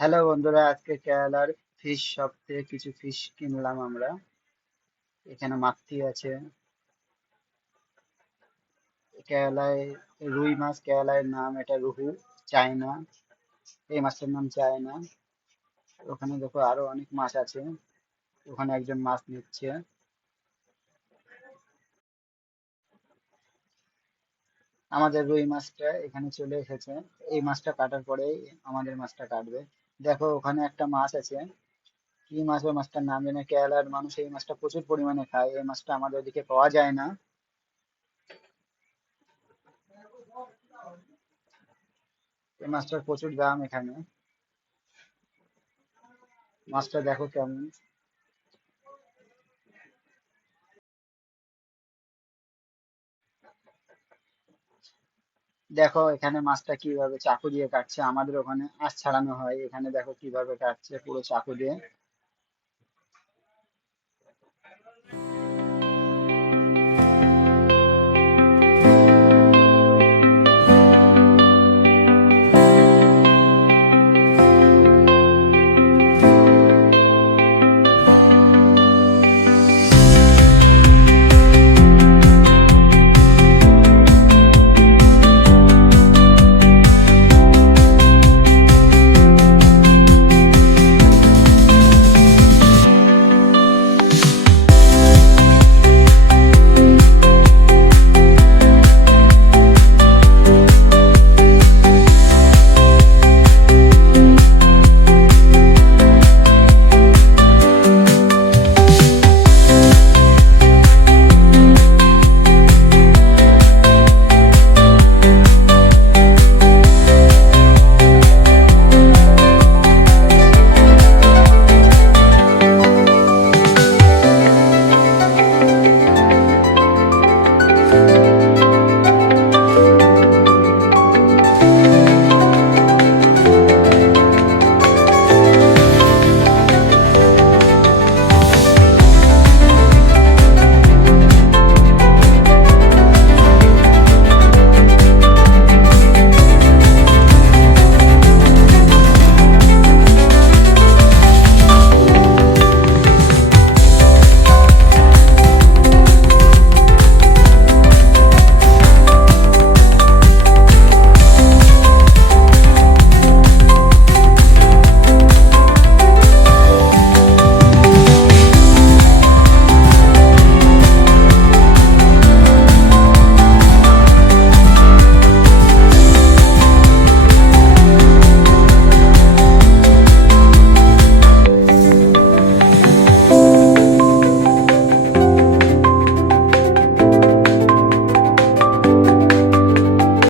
Hello বন্ধুরা, আজকে কেরালার ফিশ শপ থেকে কিছু ফিশ কিনলাম আমরা। এখানে মাত্তি আছে। কেরালায় রুই মাছ, কেরালায় নাম এটা রুহু। চায়না, এই মাছটার নাম চায়না। ওখানে দেখো আরো অনেক মাছ আছে। ওখানে একজন মাছ নিচ্ছে। আমাদের রুই মাছটা এখানে চলে এসেছে। এই মাছটা কাটার পরে আমাদের মাছটা কাটবে। দেখো ওখানে একটা মাছ আছে। কি মাছ? ওই মাছটার নাম জানি না। কেরালার মানুষ এই মাছটা প্রচুর পরিমাণে খায়। এই মাছটা আমাদের ওদিকে পাওয়া যায় না। এই মাছটার প্রচুর দাম এখানে। মাছটা দেখো কেমন। দেখো এখানে মাছটা কিভাবে চাকু দিয়ে কাটছে। আমাদের ওখানে আঁশ ছাড়ানো হয়, এখানে দেখো কিভাবে কাটছে পুরো চাকু দিয়ে।